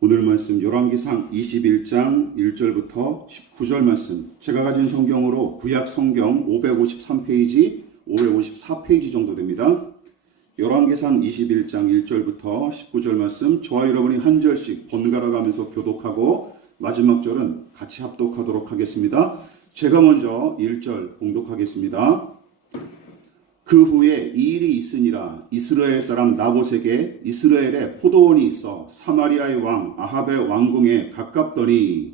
오늘 말씀 열왕기상 21장 1절부터 19절 말씀, 제가 가진 성경으로 구약 성경 553페이지, 554페이지 정도 됩니다. 열왕기상 21장 1절부터 19절 말씀, 저와 여러분이 한 절씩 번갈아 가면서 교독하고 마지막 절은 같이 합독하도록 하겠습니다. 제가 먼저 1절 봉독하겠습니다. 그 후에 이 일이 있으니라. 이스라엘 사람 나봇에게 이스라엘에 포도원이 있어 사마리아의 왕 아합의 왕궁에 가깝더니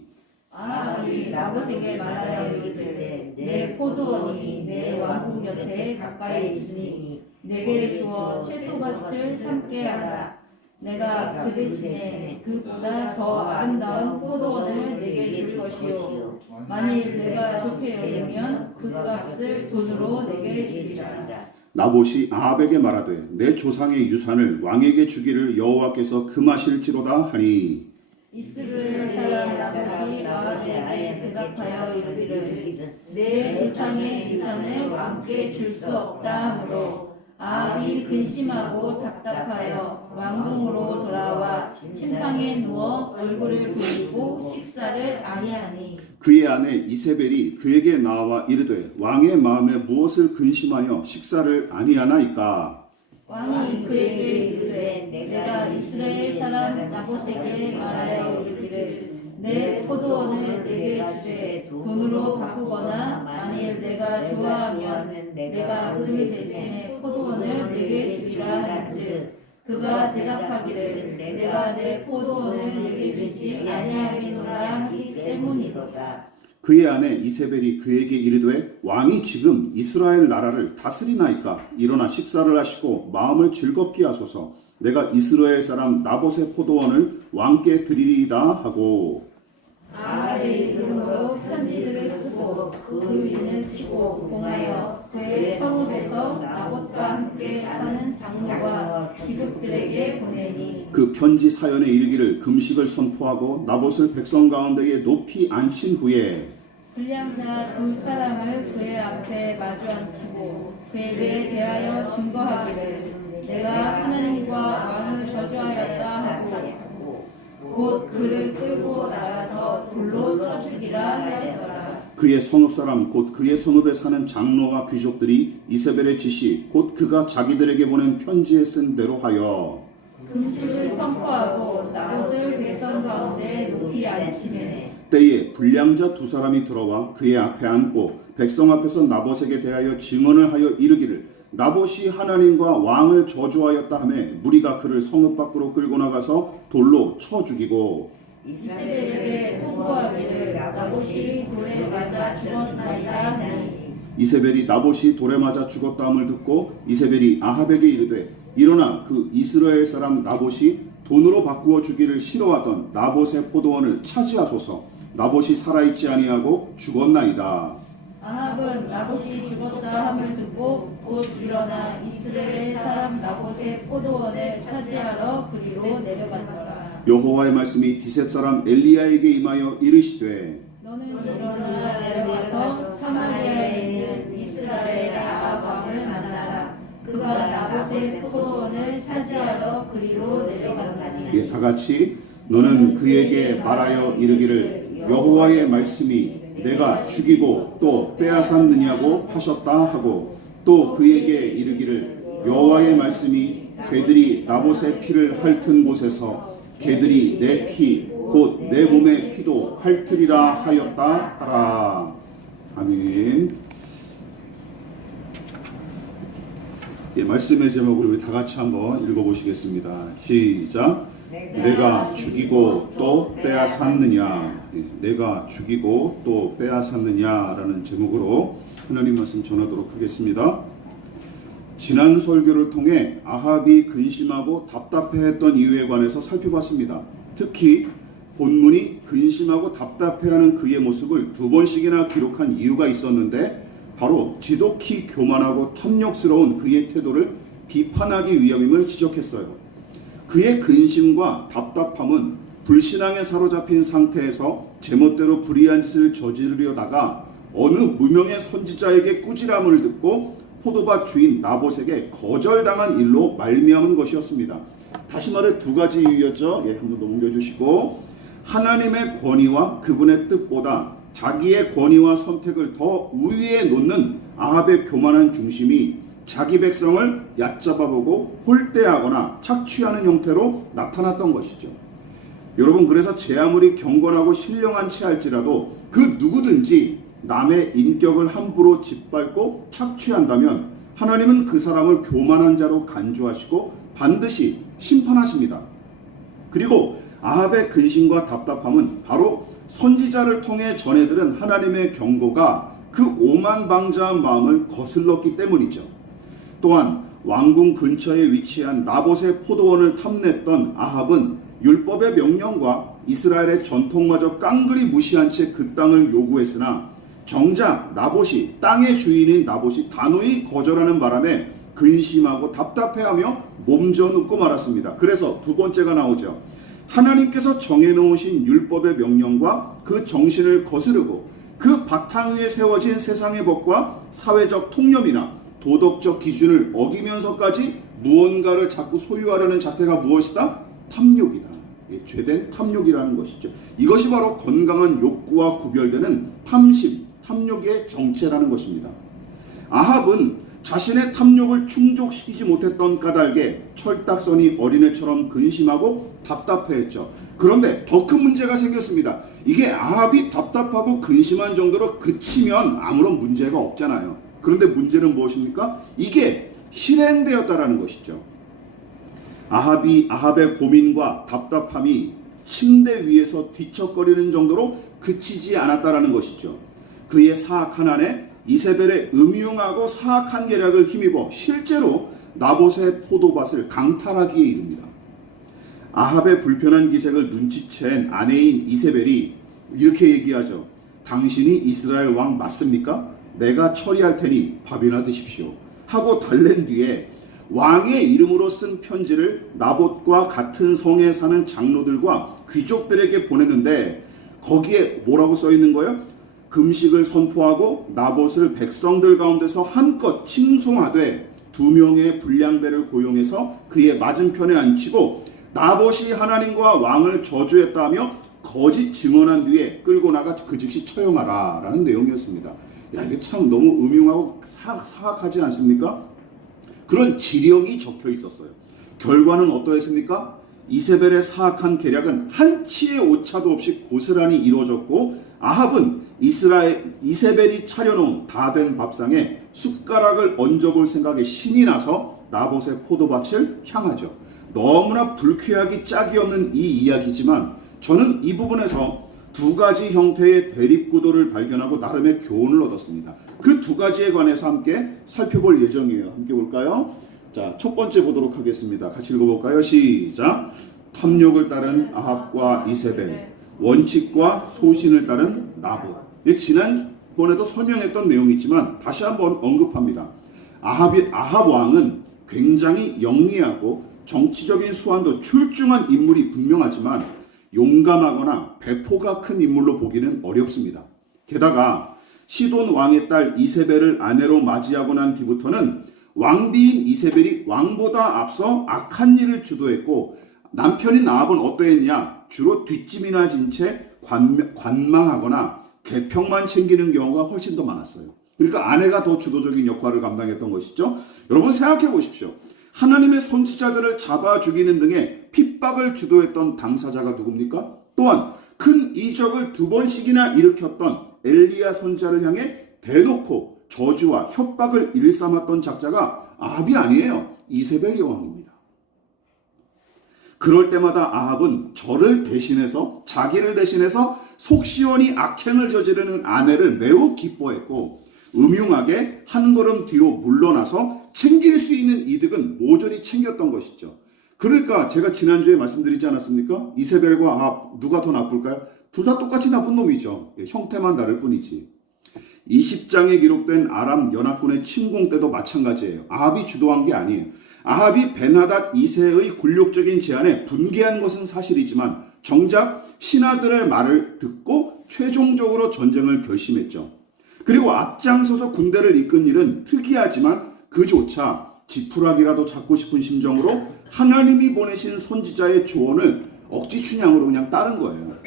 아합이 나봇에게 말하여 이르되 내 포도원이 내 왕궁 곁에 가까이 있으니 내게 주어 채소밭을 삼게 하라. 내가 그 대신에 그보다 더 아름다운 포도원을 내게 줄 것이요 만일 내가 좋게 여기면 그 값을 돈으로 내게 주리라. 나봇이 아합에게 말하되 내 조상의 유산을 왕에게 주기를 여호와께서 금하실지로다 하니 이스라엘 사람 나봇이 아합에게 대답하여 이르기를 내 조상의 유산을 왕께 줄 수 없다 하므로 아합이 근심하고 답답하여 왕궁으로 돌아와 침상에 누워 얼굴을 돌리고 식사를 아니하니 그의 아내 이세벨이 그에게 나와 이르되 왕의 마음에 무엇을 근심하여 식사를 아니하나이까. 왕이 그에게 이르되 내가 이스라엘 사람 나봇에게 말하여 이르기를 내 포도원을 내게 주되 돈으로 바꾸거나 만일 내가 좋아하면 내가 그 대신에 포도원을 내게 주리라 한즉 그가 대답하기를 내가 내 포도원을 내게 주지 아니하겠노라 하기 때문이로다. 그의 아내 이세벨이 그에게 이르되 왕이 지금 이스라엘 나라를 다스리나이까. 일어나 식사를 하시고 마음을 즐겁게 하소서. 내가 이스라엘 사람 나봇의 포도원을 왕께 드리리이다 하고 아합의 이름으로 편지들을 쓰고 그 위를 치고 봉하여 그의 성읍에서 나봇과 함께 사는 장로와 귀족들에게 보내니 그 편지 사연에 이르기를 금식을 선포하고 나봇을 백성 가운데에 높이 앉힌 후에 불량자 두 사람을 그의 앞에 마주 앉히고 그에게 대하여 증거하기를 내가 하나님과 왕을 저주하였다 하고 곧 그를 끌고 나가서 돌로 쳐 죽이라 하였더라. 그의 성읍 사람 곧 그의 성읍에 사는 장로와 귀족들이 이세벨의 지시 곧 그가 자기들에게 보낸 편지에 쓴 대로 하여 금식을 선포하고 나봇을 백성 가운데 높이 앉히매 때에 불량자 두 사람이 들어와 그의 앞에 앉고 백성 앞에서 나봇에게 대하여 증언을 하여 이르기를 나봇이 하나님과 왕을 저주하였다 하며 무리가 그를 성읍 밖으로 끌고 나가서 돌로 쳐 죽이고 이세벨에게 통보하기를 나봇이 돌에 맞아 죽었나이다 하니 이세벨이 나봇이 돌에 맞아 죽었다함을 듣고 이세벨이 아합에게 이르되 일어나 그 이스라엘 사람 나봇이 돈으로 바꾸어 주기를 싫어하던 나봇의 포도원을 차지하소서. 나봇이 살아있지 아니하고 죽었나이다. 아합은 나봇이 죽었다 함을 듣고 곧 일어나 이스라엘 사람 나봇의 포도원을 차지하러 그리로 내려갔더라. 여호와의 말씀이 디셉 사람 엘리야에게 임하여 이르시되 너는 일어나 내려가서 사마리아에 있는 이스라엘 아합 왕을 만나라. 그가 나봇의 포도원을 차지하러 그리로 내려갔다니. 다 같이 너는 그에게 말하여 이르기를 여호와의 말씀이 내가 죽이고 또 빼앗았느냐고 하셨다 하고 또 그에게 이르기를 여호와의 말씀이 개들이 나봇의 피를 핥은 곳에서 개들이 내 피 곧 내 몸의 피도 핥으리라 하였다 하라. 아멘. 말씀의 제목을 우리 다 같이 한번 읽어보시겠습니다. 시작. 내가 죽이고 또 빼앗았느냐. 내가 죽이고 또 빼앗았느냐라는 제목으로 하나님 말씀 전하도록 하겠습니다. 지난 설교를 통해 아합이 근심하고 답답해했던 이유에 관해서 살펴봤습니다. 특히 본문이 근심하고 답답해하는 그의 모습을 두 번씩이나 기록한 이유가 있었는데 바로 지독히 교만하고 탐욕스러운 그의 태도를 비판하기 위함임을 지적했어요. 그의 근심과 답답함은 불신앙에 사로잡힌 상태에서 제멋대로 불의한 짓을 저지르려다가 어느 무명의 선지자에게 꾸지람을 듣고 포도밭 주인 나봇에게 거절당한 일로 말미암은 것이었습니다. 다시 말해 두 가지 이유였죠. 예, 한번 더 옮겨주시고, 하나님의 권위와 그분의 뜻보다 자기의 권위와 선택을 더 우위에 놓는 아합의 교만한 중심이 자기 백성을 얕잡아보고 홀대하거나 착취하는 형태로 나타났던 것이죠. 여러분, 그래서 제 아무리 경건하고 신령한 채 할지라도 그 누구든지 남의 인격을 함부로 짓밟고 착취한다면 하나님은 그 사람을 교만한 자로 간주하시고 반드시 심판하십니다. 그리고 아합의 근심과 답답함은 바로 선지자를 통해 전해들은 하나님의 경고가 그 오만방자한 마음을 거슬렀기 때문이죠. 또한 왕궁 근처에 위치한 나봇의 포도원을 탐냈던 아합은 율법의 명령과 이스라엘의 전통마저 깡그리 무시한 채 그 땅을 요구했으나 정작 나봇이, 땅의 주인인 나봇이 단호히 거절하는 바람에 근심하고 답답해하며 몸져 눕고 말았습니다. 그래서 두 번째가 나오죠. 하나님께서 정해놓으신 율법의 명령과 그 정신을 거스르고 그 바탕 위에 세워진 세상의 법과 사회적 통념이나 도덕적 기준을 어기면서까지 무언가를 자꾸 소유하려는 자태가 무엇이다? 탐욕이다. 죄된 탐욕이라는 것이죠. 이것이 바로 건강한 욕구와 구별되는 탐심, 탐욕의 정체라는 것입니다. 아합은 자신의 탐욕을 충족시키지 못했던 까닭에 철딱서니 어린애처럼 근심하고 답답해했죠. 그런데 더 큰 문제가 생겼습니다. 이게 아합이 답답하고 근심한 정도로 그치면 아무런 문제가 없잖아요. 그런데 문제는 무엇입니까? 이게 실행되었다라는 것이죠. 아합의 고민과 답답함이 침대 위에서 뒤척거리는 정도로 그치지 않았다라는 것이죠. 그의 사악한 아내 이세벨의 음흉하고 사악한 계략을 힘입어 실제로 나봇의 포도밭을 강탈하기에 이릅니다. 아합의 불편한 기색을 눈치챈 아내인 이세벨이 이렇게 얘기하죠. 당신이 이스라엘 왕 맞습니까? 내가 처리할 테니 밥이나 드십시오 하고 달랜 뒤에 왕의 이름으로 쓴 편지를 나봇과 같은 성에 사는 장로들과 귀족들에게 보냈는데 거기에 뭐라고 써 있는 거예요? 금식을 선포하고 나봇을 백성들 가운데서 한껏 칭송하되 2명의 불량배를 고용해서 그의 맞은편에 앉히고 나봇이 하나님과 왕을 저주했다며 거짓 증언한 뒤에 끌고 나가 그 즉시 처형하라 라는 내용이었습니다. 야, 이게 참 너무 음흉하고 사악하지 않습니까? 그런 지령이 적혀 있었어요. 결과는 어떠했습니까? 이세벨의 사악한 계략은 한치의 오차도 없이 고스란히 이루어졌고 아합은 이세벨이 차려놓은 다 된 밥상에 숟가락을 얹어볼 생각에 신이 나서 나봇의 포도밭을 향하죠. 너무나 불쾌하기 짝이 없는 이 이야기지만 저는 이 부분에서 두 가지 형태의 대립구도를 발견하고 나름의 교훈을 얻었습니다. 그 두 가지에 관해서 함께 살펴볼 예정이에요. 함께 볼까요? 자, 첫 번째 보도록 하겠습니다. 같이 읽어볼까요? 시작. 탐욕을 따른 아합과 이세벨, 원칙과 소신을 따른 나봇. 지난번에도 설명했던 내용이지만 다시 한번 언급합니다. 아합 왕은 굉장히 영리하고 정치적인 수완도 출중한 인물이 분명하지만 용감하거나 배포가 큰 인물로 보기는 어렵습니다. 게다가 시돈 왕의 딸 이세벨을 아내로 맞이하고 난 뒤부터는 왕비인 이세벨이 왕보다 앞서 악한 일을 주도했고 남편인 아합은 어떠했냐? 주로 뒷짐이나 진 채 관망하거나 개평만 챙기는 경우가 훨씬 더 많았어요. 그러니까 아내가 더 주도적인 역할을 감당했던 것이죠. 여러분 생각해 보십시오. 하나님의 선지자들을 잡아 죽이는 등의 핍박을 주도했던 당사자가 누굽니까? 또한 큰 이적을 2번씩이나 일으켰던 엘리야 선지자를 향해 대놓고 저주와 협박을 일삼았던 작자가 아합이 아니에요. 이세벨 여왕입니다. 그럴 때마다 아합은 자기를 대신해서 속 시원히 악행을 저지르는 아내를 매우 기뻐했고 음흉하게 한 걸음 뒤로 물러나서 챙길 수 있는 이득은 모조리 챙겼던 것이죠. 그러니까 제가 지난주에 말씀드리지 않았습니까? 이세벨과 아합 누가 더 나쁠까요? 둘 다 똑같이 나쁜 놈이죠. 형태만 다를 뿐이지. 20장에 기록된 아람 연합군의 침공 때도 마찬가지예요. 아합이 주도한 게 아니에요. 아합이 베나닷 2세의 굴욕적인 제안에 분개한 것은 사실이지만 정작 신하들의 말을 듣고 최종적으로 전쟁을 결심했죠. 그리고 앞장서서 군대를 이끈 일은 특이하지만 그조차 지푸라기라도 잡고 싶은 심정으로 하나님이 보내신 선지자의 조언을 억지 춘향으로 그냥 따른 거예요.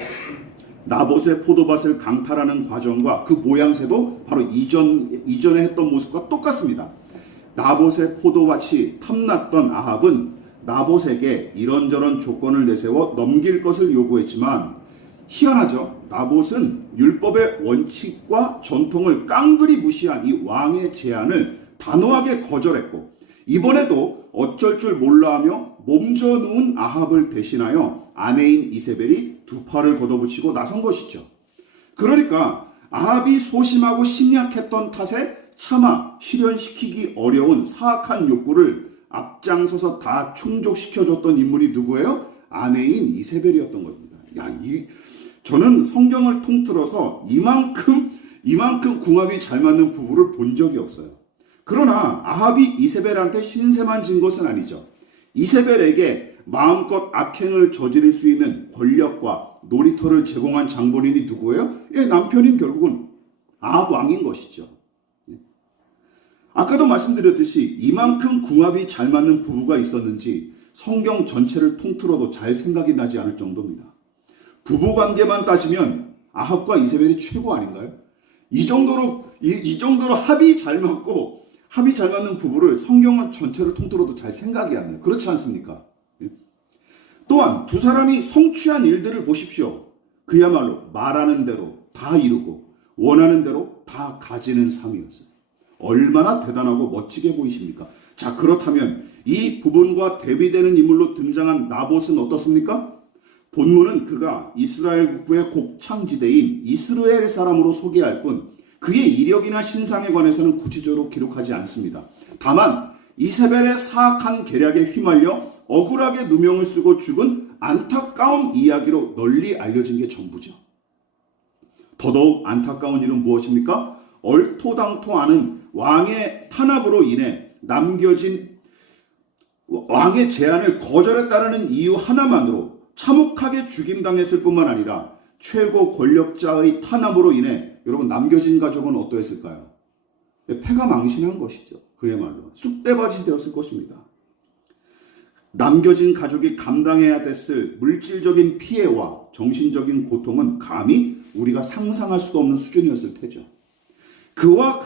나봇의 포도밭을 강탈하는 과정과 그 모양새도 바로 이전에 했던 모습과 똑같습니다. 나봇의 포도밭이 탐났던 아합은 나봇에게 이런저런 조건을 내세워 넘길 것을 요구했지만 희한하죠. 나봇은 율법의 원칙과 전통을 깡그리 무시한 이 왕의 제안을 단호하게 거절했고 이번에도 어쩔 줄 몰라하며 몸져 누운 아합을 대신하여 아내인 이세벨이 두 팔을 걷어붙이고 나선 것이죠. 그러니까 아합이 소심하고 심약했던 탓에 차마 실현시키기 어려운 사악한 욕구를 앞장서서 다 충족시켜줬던 인물이 누구예요? 아내인 이세벨이었던 겁니다. 저는 성경을 통틀어서 이만큼 궁합이 잘 맞는 부부를 본 적이 없어요. 그러나 아합이 이세벨한테 신세만 진 것은 아니죠. 이세벨에게 마음껏 악행을 저지를 수 있는 권력과 놀이터를 제공한 장본인이 누구예요? 남편인 결국은 아합 왕인 것이죠. 아까도 말씀드렸듯이 이만큼 궁합이 잘 맞는 부부가 있었는지 성경 전체를 통틀어도 잘 생각이 나지 않을 정도입니다. 부부관계만 따지면 아합과 이세벨이 최고 아닌가요? 이 정도로 합이 잘 맞는 부부를 성경 전체를 통틀어도 잘 생각이 안 나요. 그렇지 않습니까? 또한 두 사람이 성취한 일들을 보십시오. 그야말로 말하는 대로 다 이루고 원하는 대로 다 가지는 삶이었어요. 얼마나 대단하고 멋지게 보이십니까? 자, 그렇다면 이 부분과 대비되는 인물로 등장한 나봇은 어떻습니까? 본문은 그가 이스라엘 북부의 곡창지대인 이스라엘 사람으로 소개할 뿐 그의 이력이나 신상에 관해서는 구체적으로 기록하지 않습니다. 다만 이세벨의 사악한 계략에 휘말려 억울하게 누명을 쓰고 죽은 안타까운 이야기로 널리 알려진 게 전부죠. 더더욱 안타까운 일은 무엇입니까? 얼토당토하는 왕의 탄압으로 인해 남겨진 왕의 제안을 거절했다는 이유 하나만으로 참혹하게 죽임당했을 뿐만 아니라 최고 권력자의 탄압으로 인해 여러분 남겨진 가족은 어떠했을까요? 패가 망신한 것이죠. 그야말로 쑥대밭이 되었을 것입니다. 남겨진 가족이 감당해야 됐을 물질적인 피해와 정신적인 고통은 감히 우리가 상상할 수도 없는 수준이었을 테죠. 그와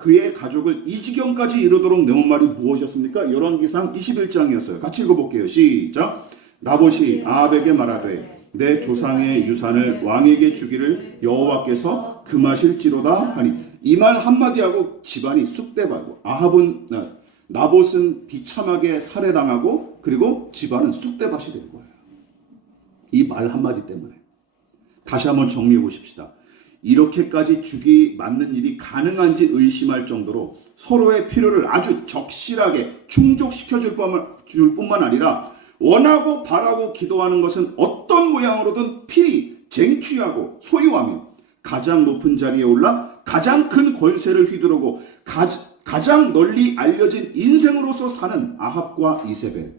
그의 가족을 이 지경까지 이르도록 내온 말이 무엇이었습니까? 열왕기상 21장이었어요. 같이 읽어볼게요. 시작. 나봇이 아합에게 말하되 내 조상의 유산을 왕에게 주기를 여호와께서 금하실지로다 하니 이 말 한마디하고 집안이 쑥대밭이고 나봇은 비참하게 살해당하고 그리고 집안은 쑥대밭이 된 거예요. 이 말 한마디 때문에. 다시 한번 정리해 보십시다. 이렇게까지 죽이 맞는 일이 가능한지 의심할 정도로 서로의 필요를 아주 적실하게 충족시켜줄 뿐만 아니라 원하고 바라고 기도하는 것은 어떤 모양으로든 필히 쟁취하고 소유하며 가장 높은 자리에 올라 가장 큰 권세를 휘두르고 가장 널리 알려진 인생으로서 사는 아합과 이세벨.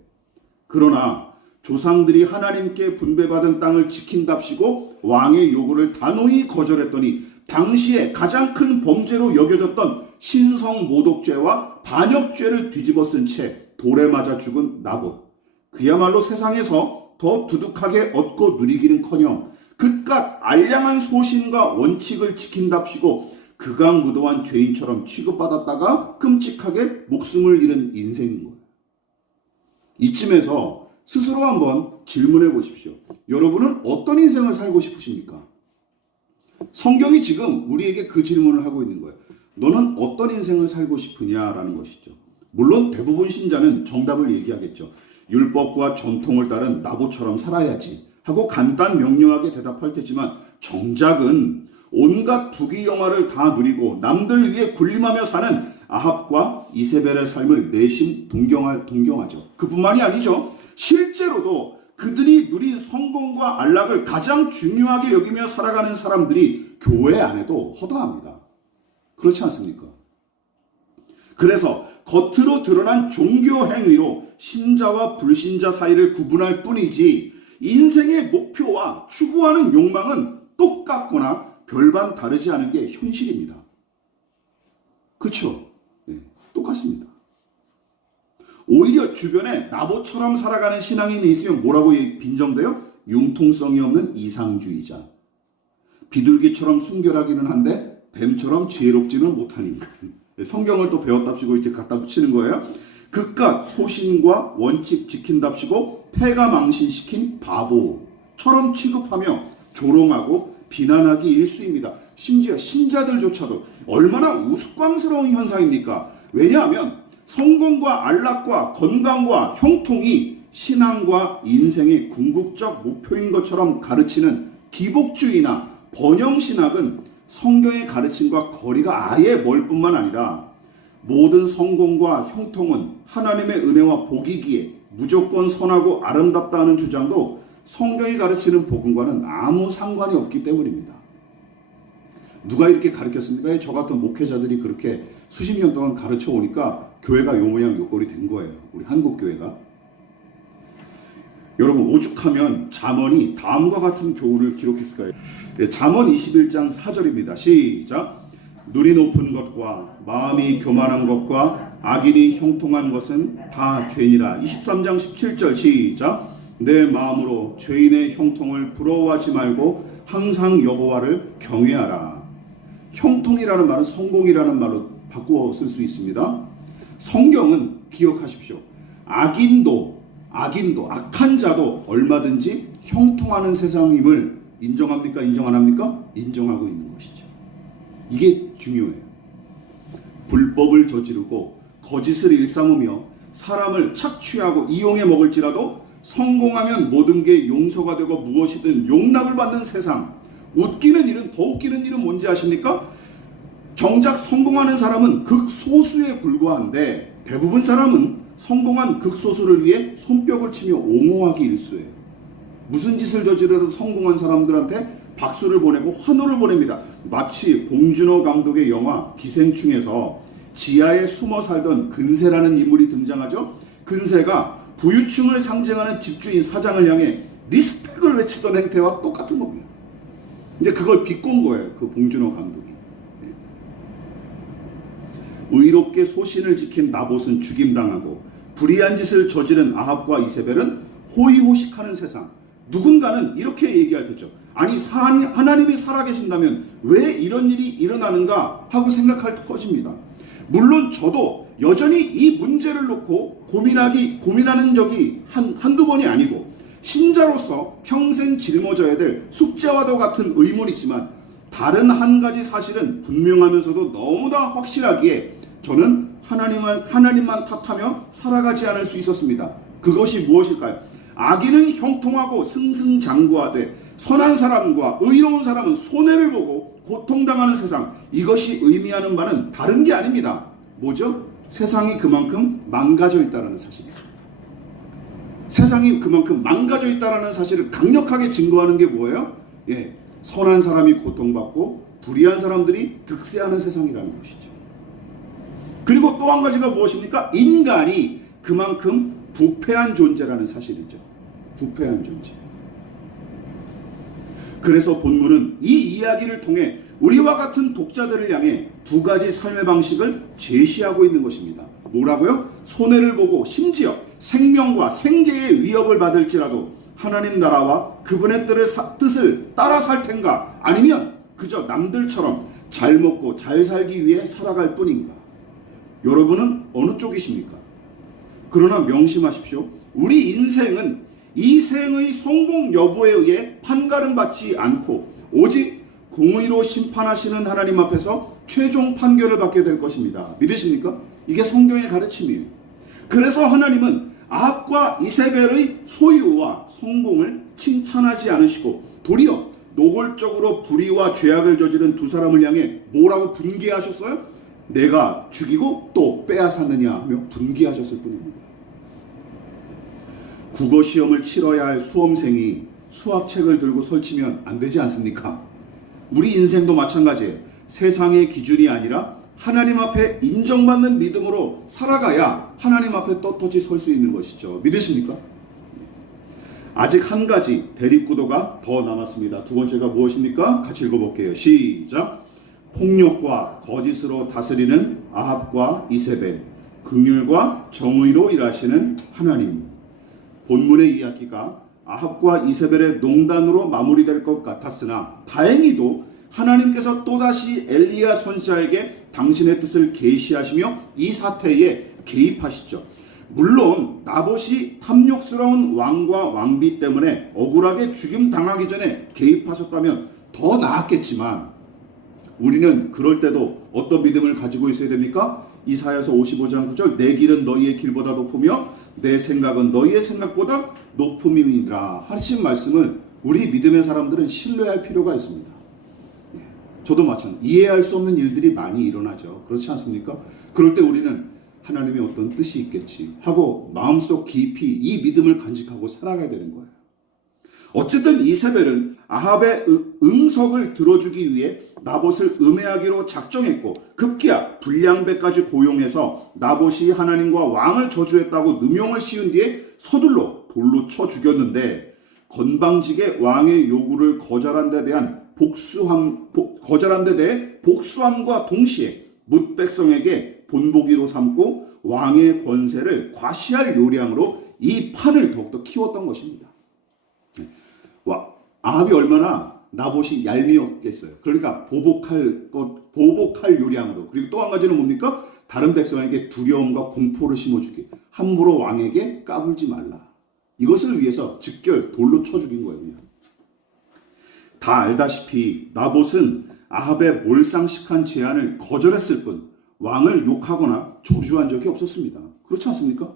그러나 조상들이 하나님께 분배받은 땅을 지킨답시고 왕의 요구를 단호히 거절했더니 당시에 가장 큰 범죄로 여겨졌던 신성모독죄와 반역죄를 뒤집어 쓴 채 돌에 맞아 죽은 나봇. 그야말로 세상에서 더 두둑하게 얻고 누리기는커녕 그깟 알량한 소신과 원칙을 지킨답시고 극악무도한 죄인처럼 취급받았다가 끔찍하게 목숨을 잃은 인생인 거예요. 이쯤에서 스스로 한번 질문해 보십시오. 여러분은 어떤 인생을 살고 싶으십니까? 성경이 지금 우리에게 그 질문을 하고 있는 거예요. 너는 어떤 인생을 살고 싶으냐라는 것이죠. 물론 대부분 신자는 정답을 얘기하겠죠. 율법과 전통을 따른 나봇처럼 살아야지 하고 간단 명료하게 대답할 테지만 정작은 온갖 부귀영화를 다 누리고 남들 위해 군림하며 사는 아합과 이세벨의 삶을 내심 동경하죠. 그뿐만이 아니죠. 실제로도 그들이 누린 성공과 안락을 가장 중요하게 여기며 살아가는 사람들이 교회 안에도 허다합니다. 그렇지 않습니까? 그래서 겉으로 드러난 종교 행위로 신자와 불신자 사이를 구분할 뿐이지 인생의 목표와 추구하는 욕망은 똑같거나 별반 다르지 않은 게 현실입니다. 그렇죠? 네, 똑같습니다. 오히려 주변에 나봇처럼 살아가는 신앙인이 있으면 뭐라고 빈정돼요? 융통성이 없는 이상주의자. 비둘기처럼 순결하기는 한데 뱀처럼 지혜롭지는 못한 인간. 성경을 또 배웠답시고 이렇게 갖다 붙이는 거예요. 그깟 소신과 원칙 지킨답시고 패가 망신시킨 바보처럼 취급하며 조롱하고 비난하기 일쑤입니다. 심지어 신자들조차도 얼마나 우스꽝스러운 현상입니까? 왜냐하면 성공과 안락과 건강과 형통이 신앙과 인생의 궁극적 목표인 것처럼 가르치는 기복주의나 번영신학은 성경의 가르침과 거리가 아예 멀 뿐만 아니라 모든 성공과 형통은 하나님의 은혜와 복이기에 무조건 선하고 아름답다 하는 주장도 성경이 가르치는 복음과는 아무 상관이 없기 때문입니다. 누가 이렇게 가르쳤습니까? 저 같은 목회자들이 그렇게 수십 년 동안 가르쳐 오니까 교회가 요 모양 요 꼴이 된 거예요. 우리 한국 교회가. 여러분 오죽하면 잠언이 다음과 같은 교훈을 기록했을 거예요. 잠언 21장 4절입니다. 시작. 눈이 높은 것과 마음이 교만한 것과 악인이 형통한 것은 다 죄니라. 23장 17절 시작. 내 마음으로 죄인의 형통을 부러워하지 말고 항상 여호와를 경외하라. 형통이라는 말은 성공이라는 말로 바꾸어 쓸 수 있습니다. 성경은 기억하십시오. 악인도 악한 자도 얼마든지 형통하는 세상임을 인정합니까? 인정 안 합니까? 인정하고 있는 것이죠. 이게 중요해요. 불법을 저지르고 거짓을 일삼으며 사람을 착취하고 이용해 먹을지라도 성공하면 모든 게 용서가 되고 무엇이든 용납을 받는 세상. 웃기는 일은 더 웃기는 일은 뭔지 아십니까? 정작 성공하는 사람은 극소수에 불과한데 대부분 사람은 성공한 극소수를 위해 손뼉을 치며 옹호하기 일쑤예요. 무슨 짓을 저지르도 성공한 사람들한테 박수를 보내고 환호를 보냅니다. 마치 봉준호 감독의 영화 기생충에서 지하에 숨어 살던 근세라는 인물이 등장하죠. 근세가 부유층을 상징하는 집주인 사장을 향해 리스펙을 외치던 행태와 똑같은 겁니다. 이제 그걸 비꼰 거예요. 그 봉준호 감독이. 의롭게 소신을 지킨 나봇은 죽임당하고 불의한 짓을 저지른 아합과 이세벨은 호의호식하는 세상. 누군가는 이렇게 얘기하겠죠. 아니 하나님이 살아계신다면 왜 이런 일이 일어나는가 하고 생각할 것입니다. 물론 저도 여전히 이 문제를 놓고 고민하는 적이 한두 번이 아니고 신자로서 평생 짊어져야 될 숙제와도 같은 의문이지만 다른 한 가지 사실은 분명하면서도 너무나 확실하기에 저는 하나님만 탓하며 살아가지 않을 수 있었습니다. 그것이 무엇일까요? 악인은 형통하고 승승장구하되 선한 사람과 의로운 사람은 손해를 보고 고통당하는 세상. 이것이 의미하는 바는 다른 게 아닙니다. 뭐죠? 세상이 그만큼 망가져 있다는 사실이에요. 세상이 그만큼 망가져 있다는 사실을 강력하게 증거하는 게 뭐예요? 선한 사람이 고통받고 불의한 사람들이 득세하는 세상이라는 것이죠. 그리고 또 한 가지가 무엇입니까? 인간이 그만큼 부패한 존재라는 사실이죠. 부패한 존재. 그래서 본문은 이 이야기를 통해 우리와 같은 독자들을 향해 두 가지 삶의 방식을 제시하고 있는 것입니다. 뭐라고요? 손해를 보고 심지어 생명과 생계의 위협을 받을지라도 하나님 나라와 그분의 뜻을 따라 살 텐가, 아니면 그저 남들처럼 잘 먹고 잘 살기 위해 살아갈 뿐인가? 여러분은 어느 쪽이십니까? 그러나 명심하십시오. 우리 인생은 이 생의 성공 여부에 의해 판가름받지 않고 오직 공의로 심판하시는 하나님 앞에서 최종 판결을 받게 될 것입니다. 믿으십니까? 이게 성경의 가르침이에요. 그래서 하나님은 아합과 이세벨의 소유와 성공을 칭찬하지 않으시고 도리어 노골적으로 불의와 죄악을 저지른 두 사람을 향해 뭐라고 분개하셨어요? 내가 죽이고 또 빼앗았느냐 하며 분개하셨을 뿐입니다. 국어 시험을 치러야 할 수험생이 수학책을 들고 설치면 안 되지 않습니까? 우리 인생도 마찬가지예요. 세상의 기준이 아니라 하나님 앞에 인정받는 믿음으로 살아가야 하나님 앞에 떳떳이 설 수 있는 것이죠. 믿으십니까? 아직 한 가지 대립구도가 더 남았습니다. 두 번째가 무엇입니까? 같이 읽어볼게요. 시작. 폭력과 거짓으로 다스리는 아합과 이세벨, 긍휼과 공의와 정의로 일하시는 하나님. 본문의 이야기가 아합과 이세벨의 농단으로 마무리될 것 같았으나 다행히도 하나님께서 또다시 엘리야 선지자에게 당신의 뜻을 계시하시며 이 사태에 개입하시죠. 물론 나봇이 탐욕스러운 왕과 왕비 때문에 억울하게 죽임 당하기 전에 개입하셨다면 더 나았겠지만 우리는 그럴 때도 어떤 믿음을 가지고 있어야 됩니까? 이사야서 55장 9절 내 길은 너희의 길보다 높으며 내 생각은 너희의 생각보다 높음이니라 하신 말씀을 우리 믿음의 사람들은 신뢰할 필요가 있습니다. 저도 마찬가지 이해할 수 없는 일들이 많이 일어나죠. 그렇지 않습니까? 그럴 때 우리는 하나님의 어떤 뜻이 있겠지 하고 마음속 깊이 이 믿음을 간직하고 살아가야 되는 거예요. 어쨌든 이세벨은 아합의 응석을 들어주기 위해 나봇을 음해하기로 작정했고 급기야 불량배까지 고용해서 나봇이 하나님과 왕을 저주했다고 누명을 씌운 뒤에 서둘러 돌로 쳐 죽였는데 건방지게 왕의 요구를 거절한 데 대해 복수함과 동시에 뭇 백성에게 본보기로 삼고 왕의 권세를 과시할 요량으로 이 판을 더욱더 키웠던 것입니다. 아합이 얼마나 나봇이 얄미웠겠어요. 그러니까 보복할 요량으로. 그리고 또 한 가지는 뭡니까? 다른 백성에게 두려움과 공포를 심어주기. 함부로 왕에게 까불지 말라. 이것을 위해서 즉결 돌로 쳐 죽인 거예요. 그냥. 다 알다시피 나봇은 아합의 몰상식한 제안을 거절했을 뿐 왕을 욕하거나 저주한 적이 없었습니다. 그렇지 않습니까?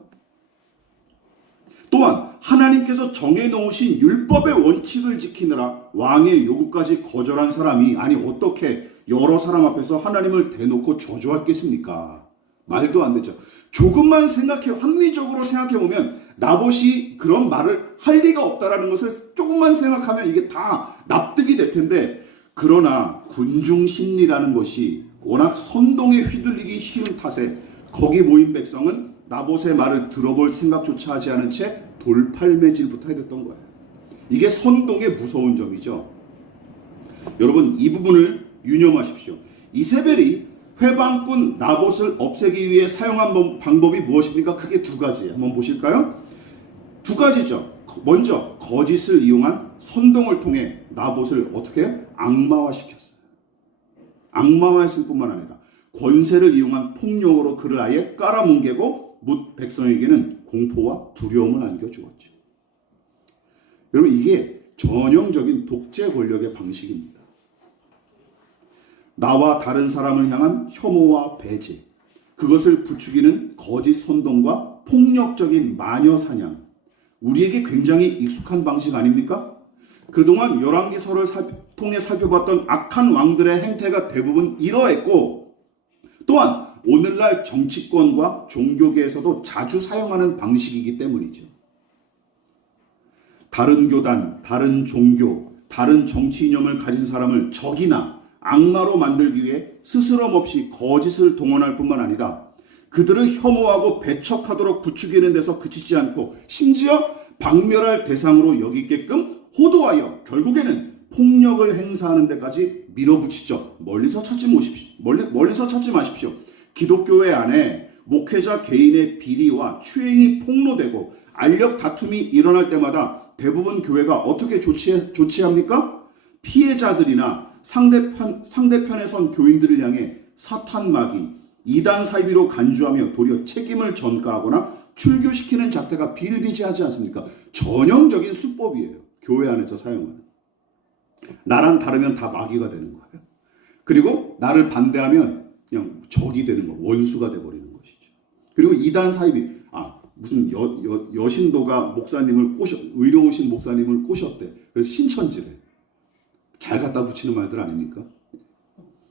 또한 하나님께서 정해놓으신 율법의 원칙을 지키느라 왕의 요구까지 거절한 사람이 아니 어떻게 여러 사람 앞에서 하나님을 대놓고 저주했겠습니까? 말도 안 되죠. 조금만 합리적으로 생각해보면 나봇이 그런 말을 할 리가 없다라는 것을 조금만 생각하면 이게 다 납득이 될 텐데 그러나 군중 심리라는 것이 워낙 선동에 휘둘리기 쉬운 탓에 거기 모인 백성은 나봇의 말을 들어볼 생각조차 하지 않은 채 돌팔매질부터 해댔던 거예요. 이게 선동의 무서운 점이죠. 여러분 이 부분을 유념하십시오. 이세벨이 회방꾼 나봇을 없애기 위해 사용한 방법이 무엇입니까? 크게 두 가지예요. 한번 보실까요? 두 가지죠. 먼저 거짓을 이용한 선동을 통해 나봇을 어떻게 악마화시켰어요. 악마화했을 뿐만 아니라 권세를 이용한 폭력으로 그를 아예 깔아뭉개고 뭇 백성에게는 공포와 두려움을 안겨주었죠. 여러분 이게 전형적인 독재 권력의 방식입니다. 나와 다른 사람을 향한 혐오와 배제, 그것을 부추기는 거짓 선동과 폭력적인 마녀 사냥, 우리에게 굉장히 익숙한 방식 아닙니까? 그동안 열왕기서를 통해 살펴봤던 악한 왕들의 행태가 대부분 이러했고 또한 오늘날 정치권과 종교계에서도 자주 사용하는 방식이기 때문이죠. 다른 교단, 다른 종교, 다른 정치 이념을 가진 사람을 적이나 악마로 만들기 위해 스스럼 없이 거짓을 동원할 뿐만 아니라 그들을 혐오하고 배척하도록 부추기는 데서 그치지 않고 심지어 박멸할 대상으로 여기게끔 호도하여 결국에는 폭력을 행사하는 데까지 밀어붙이죠. 멀리서 찾지 마십시오. 기독교회 안에 목회자 개인의 비리와 추행이 폭로되고 알력 다툼이 일어날 때마다 대부분 교회가 어떻게 조치합니까? 피해자들이나 상대편에 선 교인들을 향해 사탄마귀, 이단 사이비로 간주하며 도리어 책임을 전가하거나 출교시키는 작태가 비일비재하지 않습니까? 전형적인 수법이에요. 교회 안에서 사용하는. 나랑 다르면 다 마귀가 되는 거예요. 그리고 나를 반대하면 그냥 적이 되는 거, 원수가 돼버리는 것이죠. 그리고 이단 사이비, 무슨 여신도가 목사님을 의로우신 목사님을 꼬셨대. 그래서 신천지래. 잘 갖다 붙이는 말들 아닙니까?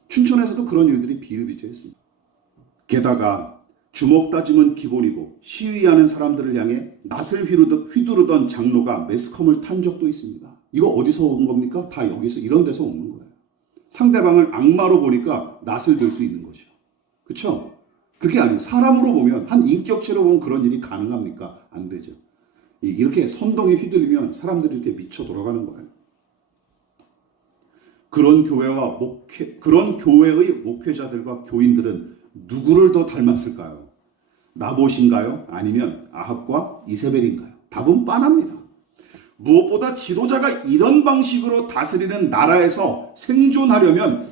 춘천에서도 그런 일들이 비일비재했습니다. 게다가 주먹 다짐은 기본이고 시위하는 사람들을 향해 낫을 휘두르던 장로가 매스컴을 탄 적도 있습니다. 이거 어디서 온 겁니까? 다 여기서 이런 데서 오는 거예요. 상대방을 악마로 보니까 낫을 들 수 있는 거죠. 그렇죠? 그게 아니고 사람으로 보면 한 인격체로 보면 그런 일이 가능합니까? 안 되죠. 이렇게 선동에 휘둘리면 사람들이 이렇게 미쳐 돌아가는 거예요. 그런 교회의 목회자들과 교인들은 누구를 더 닮았을까요? 나봇인가요? 아니면 아합과 이세벨인가요? 답은 빤합니다. 무엇보다 지도자가 이런 방식으로 다스리는 나라에서 생존하려면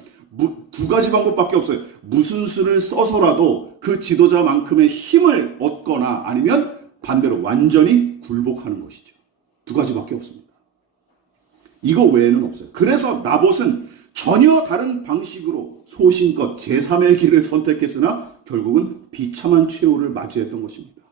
두 가지 방법밖에 없어요. 무슨 수를 써서라도 그 지도자만큼의 힘을 얻거나 아니면 반대로 완전히 굴복하는 것이죠. 두 가지밖에 없습니다. 이거 외에는 없어요. 그래서 나봇은 전혀 다른 방식으로 소신껏 제3의 길을 선택했으나 결국은 비참한 최후를 맞이했던 것입니다.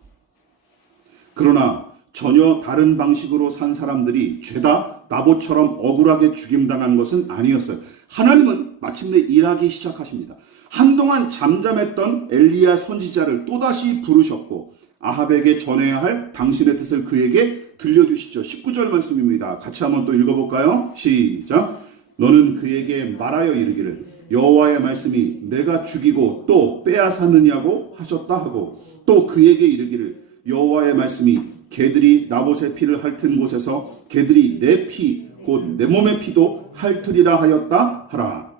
그러나 전혀 다른 방식으로 산 사람들이 죄다 나봇처럼 억울하게 죽임당한 것은 아니었어요. 하나님은 마침내 일하기 시작하십니다. 한동안 잠잠했던 엘리야 선지자를 또다시 부르셨고 아합에게 전해야 할 당신의 뜻을 그에게 들려주시죠. 19절 말씀입니다. 같이 한번 또 읽어볼까요? 시작. 너는 그에게 말하여 이르기를 여호와의 말씀이 내가 죽이고 또 빼앗았느냐고 하셨다 하고 또 그에게 이르기를 여호와의 말씀이 개들이 나봇의 피를 핥은 곳에서 개들이 내 피 곧 내 몸의 피도 핥으리라 하였다 하라.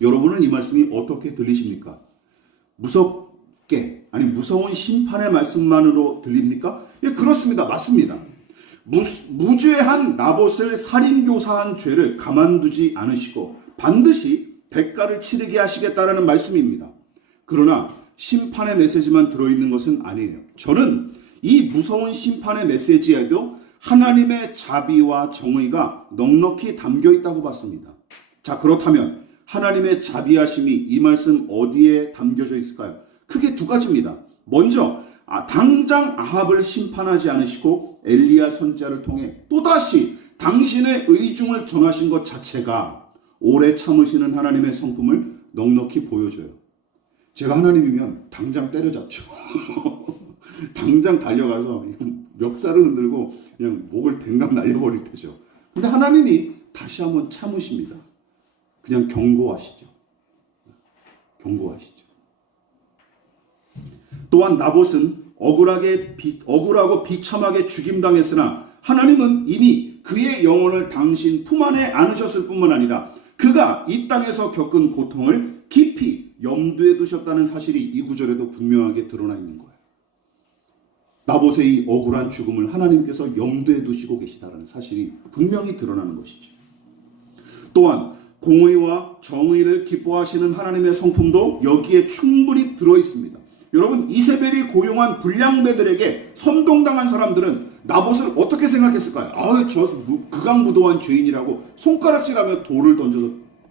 여러분은 이 말씀이 어떻게 들리십니까? 무섭게 아니 무서운 심판의 말씀만으로 들립니까? 예, 그렇습니다. 맞습니다. 무죄한 나봇을 살인교사한 죄를 가만두지 않으시고 반드시 대가를 치르게 하시겠다라는 말씀입니다. 그러나 심판의 메시지만 들어있는 것은 아니에요. 저는 이 무서운 심판의 메시지에도 하나님의 자비와 정의가 넉넉히 담겨 있다고 봤습니다. 자, 그렇다면 하나님의 자비하심이 이 말씀 어디에 담겨져 있을까요? 크게 두 가지입니다. 먼저 당장 아합을 심판하지 않으시고 엘리야 선지자를 통해 또다시 당신의 의중을 전하신 것 자체가 오래 참으시는 하나님의 성품을 넉넉히 보여줘요. 제가 하나님이면 당장 때려잡죠. 당장 달려가서 멱살을 흔들고 그냥 목을 댕강 날려버릴 테죠. 근데 하나님이 다시 한번 참으십니다. 그냥 경고하시죠. 경고하시죠. 또한 나봇은 억울하고 비참하게 죽임당했으나 하나님은 이미 그의 영혼을 당신 품 안에 안으셨을 뿐만 아니라 그가 이 땅에서 겪은 고통을 깊이 염두에 두셨다는 사실이 이 구절에도 분명하게 드러나 있는 거예요. 나봇의 이 억울한 죽음을 하나님께서 염두에 두시고 계시다는 사실이 분명히 드러나는 것이죠. 또한 공의와 정의를 기뻐하시는 하나님의 성품도 여기에 충분히 들어있습니다. 여러분, 이세벨이 고용한 불량배들에게 선동당한 사람들은 나봇을 어떻게 생각했을까요? 저 극악무도한 죄인이라고 손가락질하며 돌을 던져서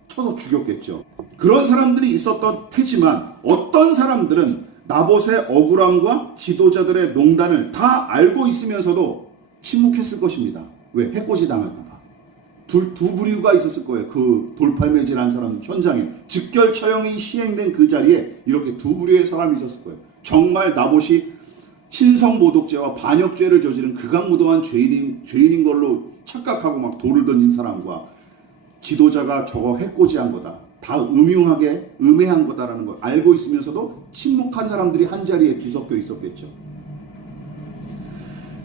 쳐서 죽였겠죠. 그런 사람들이 있었던 테지만 어떤 사람들은 나봇의 억울함과 지도자들의 농단을 다 알고 있으면서도 침묵했을 것입니다. 왜? 해코지 당할까 봐. 두 부류가 있었을 거예요. 그 돌팔매질한 사람 현장에 즉결 처형이 시행된 그 자리에 이렇게 두 부류의 사람이 있었을 거예요. 정말 나봇이 신성모독죄와 반역죄를 저지른 극악무도한 죄인인 걸로 착각하고 막 돌을 던진 사람과 지도자가 저거 해코지한 거다, 다 음해한 거다라는 걸 알고 있으면서도 침묵한 사람들이 한자리에 뒤섞여 있었겠죠.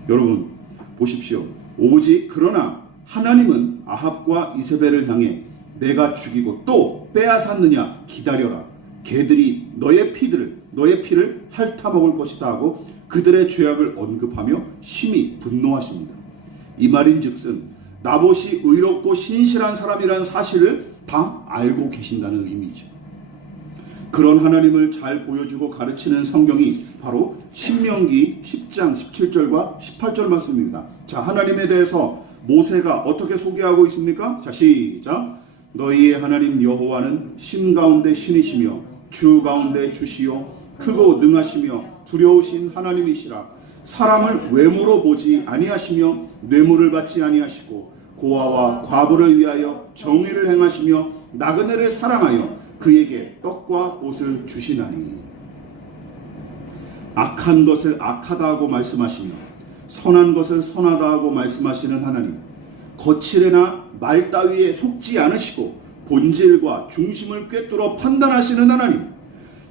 여러분 보십시오. 오직 그러나 하나님은 아합과 이세벨을 향해 내가 죽이고 또 빼앗았느냐 기다려라. 개들이 너의 피를 핥아먹을 것이다 하고 그들의 죄악을 언급하며 심히 분노하십니다. 이 말인즉슨 나봇이 의롭고 신실한 사람이라는 사실을 다 알고 계신다는 의미죠. 그런 하나님을 잘 보여주고 가르치는 성경이 바로 신명기 10장 17절과 18절 말씀입니다. 자, 하나님에 대해서 모세가 어떻게 소개하고 있습니까? 자, 시작. 너희의 하나님 여호와는 신 가운데 신이시며 주 가운데 주시요 크고 능하시며 두려우신 하나님이시라. 사람을 외모로 보지 아니하시며 뇌물을 받지 아니하시고 고아와 과부를 위하여 정의를 행하시며 나그네를 사랑하여 그에게 떡과 옷을 주시나니. 악한 것을 악하다 하고 말씀하시며 선한 것을 선하다 하고 말씀하시는 하나님, 거칠에나 말 따위에 속지 않으시고 본질과 중심을 꿰뚫어 판단하시는 하나님,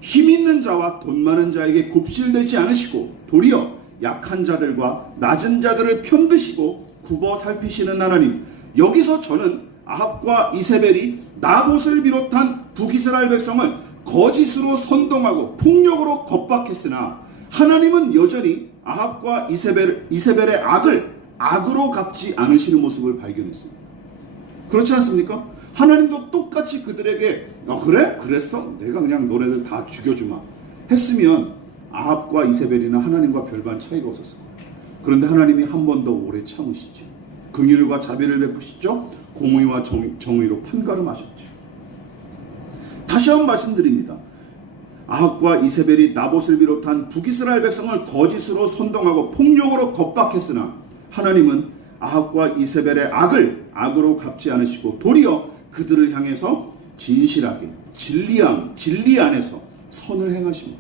힘 있는 자와 돈 많은 자에게 굽실되지 않으시고 도리어 약한 자들과 낮은 자들을 편드시고 굽어 살피시는 하나님. 여기서 저는 아합과 이세벨이 나봇을 비롯한 북이스라엘 백성을 거짓으로 선동하고 폭력으로 겁박했으나 하나님은 여전히 아합과 이세벨의 악으로 갚지 않으시는 모습을 발견했습니다. 그렇지 않습니까? 하나님도 똑같이 그들에게 그래? 그랬어? 내가 그냥 너네들 다 죽여주마 했으면 아합과 이세벨이나 하나님과 별반 차이가 없었습니다. 그런데 하나님이 한 번 더 오래 참으시죠. 긍휼과 자비를 베푸시죠. 공의와 정의로 판가름하셨죠. 다시 한번 말씀드립니다. 아합과 이세벨이 나봇을 비롯한 북이스라엘 백성을 거짓으로 선동하고 폭력으로 겁박했으나 하나님은 아합과 이세벨의 악으로 갚지 않으시고 도리어 그들을 향해서 진실하게 진리 안에서 선을 행하십니다.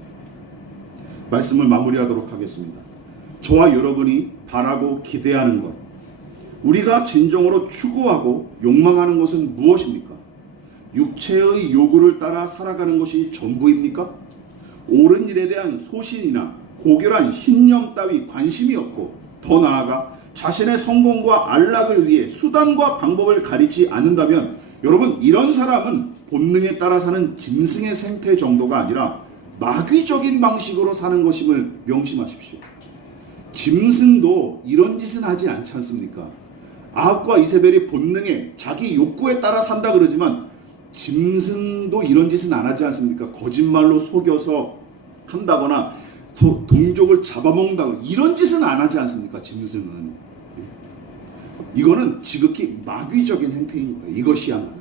말씀을 마무리하도록 하겠습니다. 저와 여러분이 바라고 기대하는 것, 우리가 진정으로 추구하고 욕망하는 것은 무엇입니까? 육체의 요구를 따라 살아가는 것이 전부입니까? 옳은 일에 대한 소신이나 고결한 신념 따위 관심이 없고 더 나아가 자신의 성공과 안락을 위해 수단과 방법을 가리지 않는다면 여러분, 이런 사람은 본능에 따라 사는 짐승의 생태 정도가 아니라 마귀적인 방식으로 사는 것임을 명심하십시오. 짐승도 이런 짓은 하지 않지 않습니까? 아합과 이세벨이 본능에 자기 욕구에 따라 산다 그러지만 짐승도 이런 짓은 안 하지 않습니까? 거짓말로 속여서 한다거나 동족을 잡아먹는다거나 이런 짓은 안 하지 않습니까? 짐승은. 이거는 지극히 마귀적인 행태인 거예요. 이것이야말로.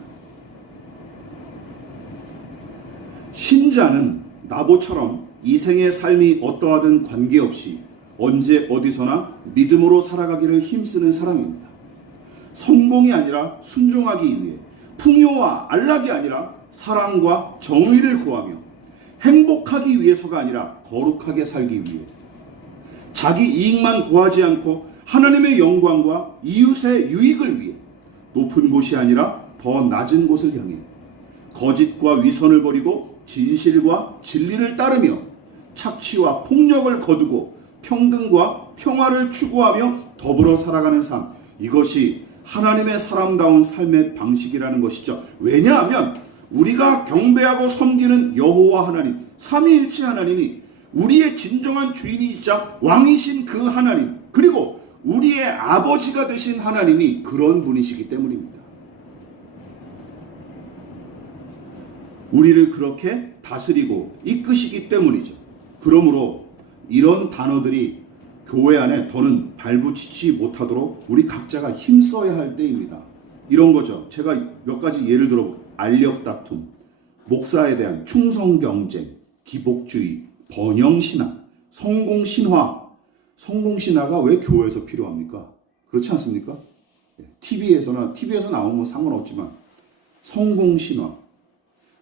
신자는 나봇처럼 이생의 삶이 어떠하든 관계없이 언제 어디서나 믿음으로 살아가기를 힘쓰는 사람입니다. 성공이 아니라 순종하기 위해, 풍요와 안락이 아니라 사랑과 정의를 구하며, 행복하기 위해서가 아니라 거룩하게 살기 위해, 자기 이익만 구하지 않고 하나님의 영광과 이웃의 유익을 위해, 높은 곳이 아니라 더 낮은 곳을 향해 거짓과 위선을 버리고 진실과 진리를 따르며 착취와 폭력을 거두고 평등과 평화를 추구하며 더불어 살아가는 삶, 이것이 하나님의 사람다운 삶의 방식이라는 것이죠. 왜냐하면 우리가 경배하고 섬기는 여호와 하나님, 삼위일체 하나님이 우리의 진정한 주인이시자 왕이신 그 하나님, 그리고 우리의 아버지가 되신 하나님이 그런 분이시기 때문입니다. 우리를 그렇게 다스리고 이끄시기 때문이죠. 그러므로 이런 단어들이 교회 안에 더는 발붙이지 못하도록 우리 각자가 힘써야 할 때입니다. 이런 거죠. 제가 몇 가지 예를 들어볼게요. 알력 다툼, 목사에 대한 충성 경쟁, 기복주의, 번영신화, 성공신화. 성공신화가 왜 교회에서 필요합니까? 그렇지 않습니까? TV에서 나오면 상관없지만 성공신화,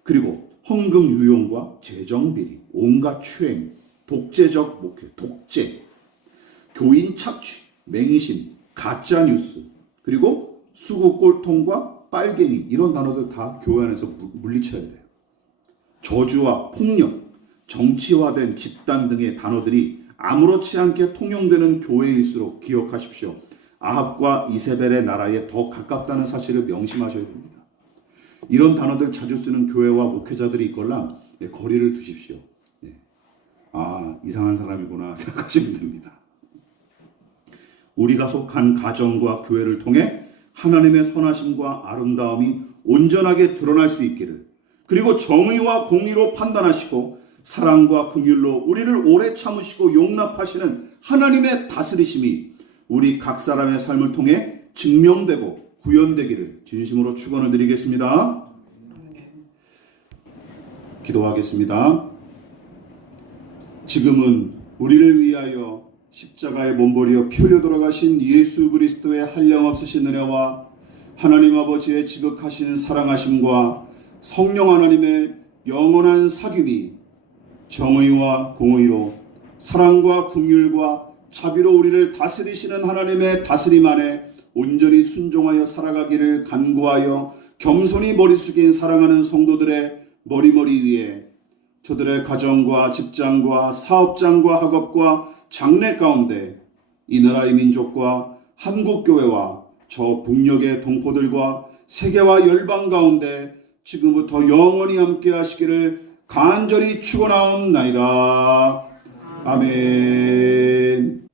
그리고 헌금 유용과 재정비리, 온갖 추행, 독재적 목회, 독재, 교인 착취, 맹신, 가짜뉴스, 그리고 수구꼴통과 빨갱이, 이런 단어들 다 교회 안에서 물리쳐야 돼요. 저주와 폭력, 정치화된 집단 등의 단어들이 아무렇지 않게 통용되는 교회일수록 기억하십시오. 아합과 이세벨의 나라에 더 가깝다는 사실을 명심하셔야 됩니다. 이런 단어들 자주 쓰는 교회와 목회자들이 있걸랑 거리를 두십시오. 이상한 사람이구나 생각하시면 됩니다. 우리가 속한 가정과 교회를 통해 하나님의 선하심과 아름다움이 온전하게 드러날 수 있기를, 그리고 정의와 공의로 판단하시고 사랑과 긍휼로 우리를 오래 참으시고 용납하시는 하나님의 다스리심이 우리 각 사람의 삶을 통해 증명되고 구현되기를 진심으로 축원을 드리겠습니다. 기도하겠습니다. 지금은 우리를 위하여 십자가에 몸버리어 피 흘려 돌아가신 예수 그리스도의 한량없으신 은혜와 하나님 아버지의 지극하신 사랑하심과 성령 하나님의 영원한 사귐이 정의와 공의로 사랑과 긍휼과 자비로 우리를 다스리시는 하나님의 다스림 안에 온전히 순종하여 살아가기를 간구하여 겸손히 머리 숙인 사랑하는 성도들의 머리머리 위에 저들의 가정과 직장과 사업장과 학업과 장래 가운데 이 나라의 민족과 한국교회와 저 북녘의 동포들과 세계와 열방 가운데 지금부터 영원히 함께 하시기를 간절히 축원하옵나이다. 아멘.